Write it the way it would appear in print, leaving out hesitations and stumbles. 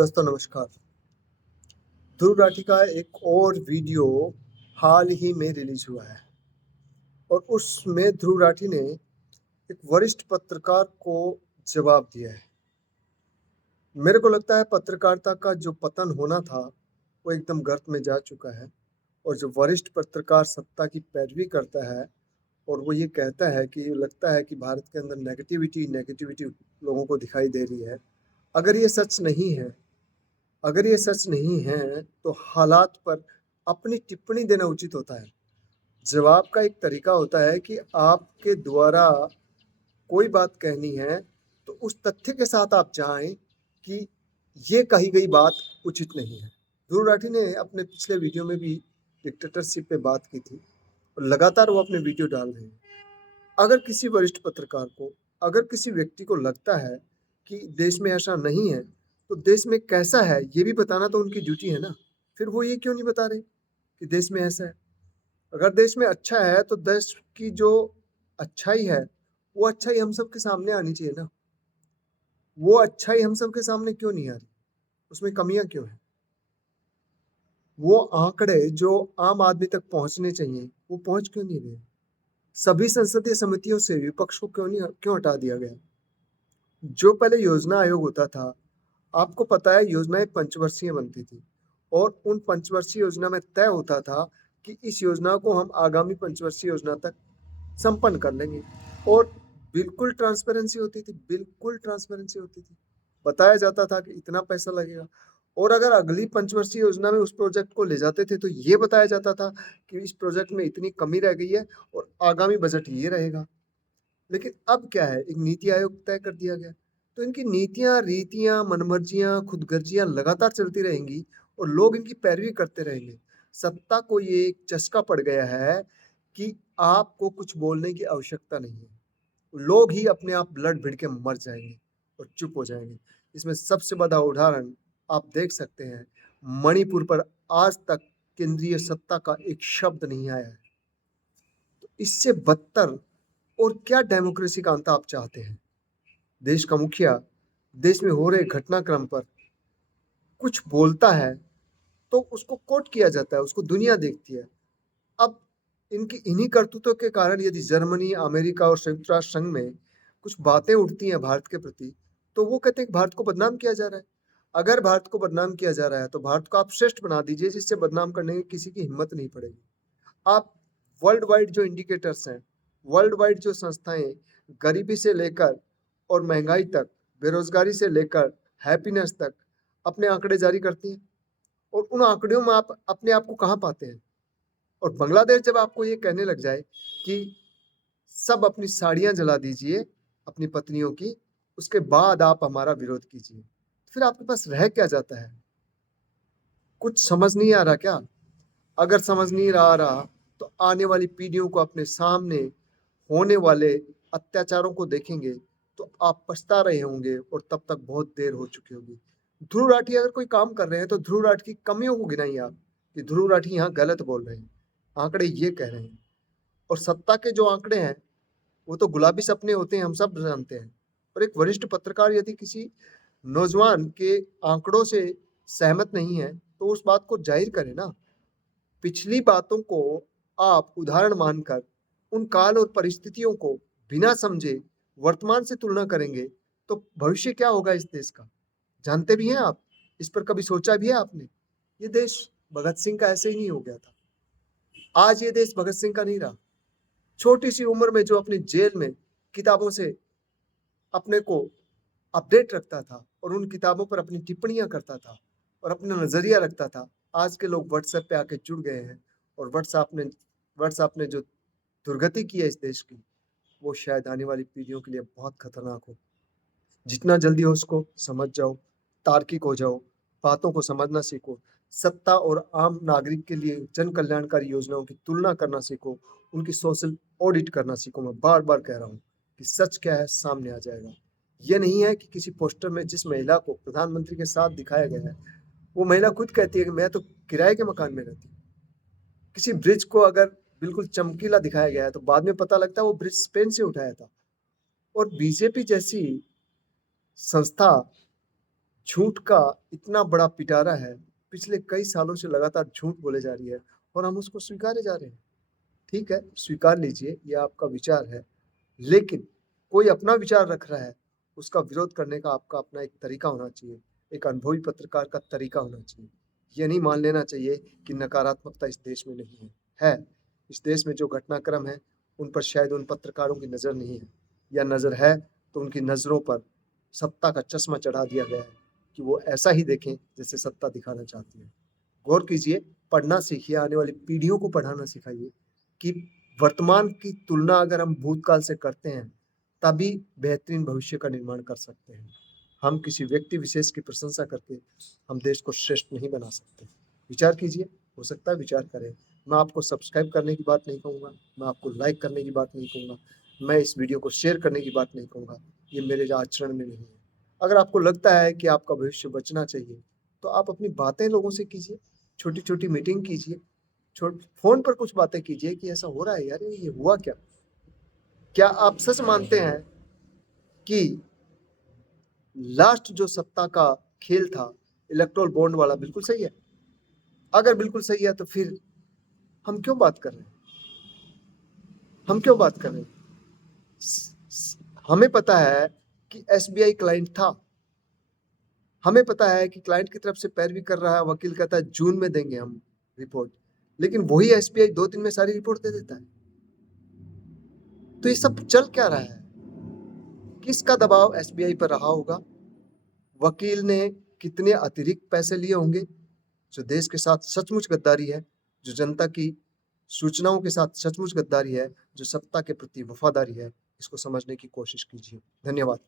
दोस्तों नमस्कार। ध्रुव राठी का एक और वीडियो हाल ही में रिलीज हुआ है और उसमें ध्रुव राठी ने एक वरिष्ठ पत्रकार को जवाब दिया है। मेरे को लगता है पत्रकारिता का जो पतन होना था वो एकदम गर्त में जा चुका है और जो वरिष्ठ पत्रकार सत्ता की पैरवी करता है और वो ये कहता है कि लगता है कि भारत के अंदर नेगेटिविटी लोगों को दिखाई दे रही है। अगर ये सच नहीं है अगर ये सच नहीं है तो हालात पर अपनी टिप्पणी देना उचित होता है। जवाब का एक तरीका होता है कि आपके द्वारा कोई बात कहनी है तो उस तथ्य के साथ आप जाएं कि ये कही गई बात उचित नहीं है। ध्रुव राठी ने अपने पिछले वीडियो में भी डिक्टेटरशिप पे बात की थी और लगातार वो अपने वीडियो डाल रहे हैं। अगर किसी वरिष्ठ पत्रकार को, अगर किसी व्यक्ति को लगता है कि देश में ऐसा नहीं है, तो देश में कैसा है ये भी बताना तो उनकी ड्यूटी है ना। फिर वो ये क्यों नहीं बता रहे कि देश में ऐसा है? अगर देश में अच्छा है तो देश की जो अच्छाई है, वो अच्छाई हम सबके सामने आनी चाहिए ना। वो अच्छाई हम सबके सामने क्यों नहीं आ रही? उसमें कमियाँ क्यों हैं? वो आंकड़े जो आम आदमी तक पहुँचने चाहिए, वो पहुँच क्यों नहीं रहे? सभी संसदीय समितियों से विपक्ष को क्यों हटा दिया गया? जो पहले योजना आयोग होता था, आपको पता है योजनाएँ पंचवर्षीय बनती थी और उन पंचवर्षीय योजना में तय होता था कि इस योजना को हम आगामी पंचवर्षीय योजना तक संपन्न कर लेंगे और बिल्कुल ट्रांसपेरेंसी होती थी। बताया जाता था कि इतना पैसा लगेगा और अगर अगली पंचवर्षीय योजना में उस प्रोजेक्ट को ले जाते थे तो ये बताया जाता था कि इस प्रोजेक्ट में इतनी कमी रह गई है और आगामी बजट ये रहेगा। लेकिन अब क्या है, एक नीति आयोग तय कर दिया गया। तो इनकी नीतियाँ, रीतियाँ, मनमर्जियाँ, खुदगर्जियाँ लगातार चलती रहेंगी और लोग इनकी पैरवी करते रहेंगे। सत्ता को ये एक चस्का पड़ गया है कि आपको कुछ बोलने की आवश्यकता नहीं है। लोग ही अपने आप ब्लड भिड़ के मर जाएँगे और चुप हो जाएँगे। इसमें सबसे बड़ा उदाहरण आप देख सकते हैं, मणिपुर पर आज तक केंद्रीय सत्ता का एक शब्द नहीं आया है। तो इससे बदतर और क्या डेमोक्रेसी का अंत आप चाहते हैं? देश का मुखिया देश में हो रहे घटनाक्रम पर कुछ बोलता है तो उसको कोट किया जाता है, उसको दुनिया देखती है। अब इनकी इन्हीं करतूतों के कारण यदि जर्मनी, अमेरिका और संयुक्त राष्ट्र संघ में कुछ बातें उठती हैं भारत के प्रति, तो वो कहते हैं कि भारत को बदनाम किया जा रहा है। अगर भारत को बदनाम किया जा रहा है, तो भारत को आप श्रेष्ठ बना दीजिए, जिससे बदनाम करने की किसी की हिम्मत नहीं पड़ेगी। आप वर्ल्ड वाइड जो इंडिकेटर्स हैं, वर्ल्ड वाइड जो संस्थाएँ गरीबी से लेकर और महँगाई तक, बेरोज़गारी से लेकर हैप्पीनेस तक अपने आंकड़े जारी करती हैं और उन आंकड़ों में आप अपने आप को कहाँ पाते हैं? और बांग्लादेश जब आपको ये कहने लग जाए कि सब अपनी साड़ियाँ जला दीजिए अपनी पत्नियों की, उसके बाद आप हमारा विरोध कीजिए। फिर आपके पास रह क्या जाता है? कुछ समझ नहीं आ रहा क्या? अगर समझ नहीं आ रहा, तो आने वाली पीढ़ियों को अपने सामने होने वाले अत्याचारों को देखेंगे, तो आप पछता रहे होंगे और तब तक बहुत देर हो चुकी होगी। ध्रुव राठी अगर कोई काम कर रहे हैं, तो ध्रुव राठी की कमियों को गिनाइए आप, कि ध्रुव राठी यहाँ गलत बोल रहे हैं, आंकड़े ये कह रहे हैं। और सत्ता के जो आंकड़े हैं, वो तो गुलाबी सपने होते हैं, हम सब जानते हैं। और एक वरिष्ठ पत्रकार यदि किसी नौजवान के आंकड़ों से सहमत नहीं है, तो उस बात को ज़ाहिर करे ना। पिछली बातों को आप उदाहरण मानकर उन काल और परिस्थितियों को बिना समझे वर्तमान से तुलना करेंगे, तो भविष्य क्या होगा इस देश का? जानते भी हैं आप? इस पर कभी सोचा भी है आपने? ये देश भगत सिंह का ऐसे ही नहीं हो गया था। आज ये देश भगत सिंह का नहीं रहा। छोटी सी उम्र में जो अपनी जेल में किताबों से अपने को अपडेट रखता था और उन किताबों पर अपनी टिप्पणियां करता था और अपना नजरिया रखता था, आज के लोग व्हाट्सएप पे आके जुड़ गए हैं और व्हाट्सएप ने जो दुर्गति की है इस देश की, वो शायद आने वाली पीढ़ियों के लिए बहुत खतरनाक हो। जितना जल्दी हो उसको समझ जाओ, तार्किक हो जाओ, बातों को समझना सीखो, सत्ता और आम नागरिक के लिए जन कल्याणकारी योजनाओं की तुलना करना सीखो, उनकी सोशल ऑडिट करना सीखो। मैं बार बार कह रहा हूँ कि सच क्या है सामने आ जाएगा। ये नहीं है कि किसी पोस्टर में जिस महिला को प्रधानमंत्री के साथ दिखाया गया है, वो महिला खुद कहती है कि मैं तो किराए के मकान में रहती हूँ। किसी ब्रिज को अगर बिल्कुल चमकीला दिखाया गया है, तो बाद में पता लगता है वो ब्रिज स्पेन से उठाया था। और बीजेपी जैसी संस्था झूठ का इतना बड़ा पिटारा है, पिछले कई सालों से लगातार झूठ बोले जा रही है और हम उसको स्वीकारे जा रहे हैं। ठीक है, स्वीकार लीजिए, ये आपका विचार है, लेकिन कोई अपना विचार रख रहा है, उसका विरोध करने का आपका अपना एक तरीका होना चाहिए, एक अनुभवी पत्रकार का तरीका होना चाहिए। ये नहीं मान लेना चाहिए कि नकारात्मकता इस देश में नहीं है। है, इस देश में जो घटनाक्रम है, उन पर शायद उन पत्रकारों की नज़र नहीं है, या नज़र है तो उनकी नज़रों पर सत्ता का चश्मा चढ़ा दिया गया है कि वो ऐसा ही देखें जैसे सत्ता दिखाना चाहती है। गौर कीजिए, पढ़ना सीखिए, आने वाली पीढ़ियों को पढ़ाना सिखाइए कि वर्तमान की तुलना अगर हम भूतकाल से करते हैं, तभी बेहतरीन भविष्य का निर्माण कर सकते हैं। हम किसी व्यक्ति विशेष की प्रशंसा करके हम देश को श्रेष्ठ नहीं बना सकते। विचार कीजिए, हो सकता है विचार करें। मैं आपको सब्सक्राइब करने की बात नहीं कहूँगा, मैं आपको लाइक करने की बात नहीं कहूँगा, मैं इस वीडियो को शेयर करने की बात नहीं कहूँगा, ये मेरे आचरण में नहीं है। अगर आपको लगता है कि आपका भविष्य बचना चाहिए, तो आप अपनी बातें लोगों से कीजिए, छोटी-छोटी मीटिंग कीजिए, फ़ोन पर कुछ बातें कीजिए कि ऐसा हो रहा है यार, ये हुआ क्या? क्या आप सच मानते हैं कि लास्ट जो सत्ता का खेल था, इलेक्टोरल बॉन्ड वाला बिल्कुल सही है? अगर बिल्कुल सही है तो फिर हम क्यों बात कर रहे हैं? हम क्यों बात कर रहे हैं? हमें पता है कि एसबीआई क्लाइंट था। हमें पता है कि क्लाइंट की तरफ से पैरवी कर रहा है, वकील कहता है जून में देंगे हम रिपोर्ट, लेकिन वही एसबीआई 2 दिन में सारी रिपोर्ट दे देता है। तो ये सब चल क्या रहा है? किसका दबाव एसबीआई पर रहा होगा? वकील ने कितने अतिरिक्त पैसे लिए होंगे? जो देश के साथ सचमुच गद्दारी है, जो जनता की सूचनाओं के साथ सचमुच गद्दारी है, जो सत्ता के प्रति वफादारी है, इसको समझने की कोशिश कीजिए। धन्यवाद।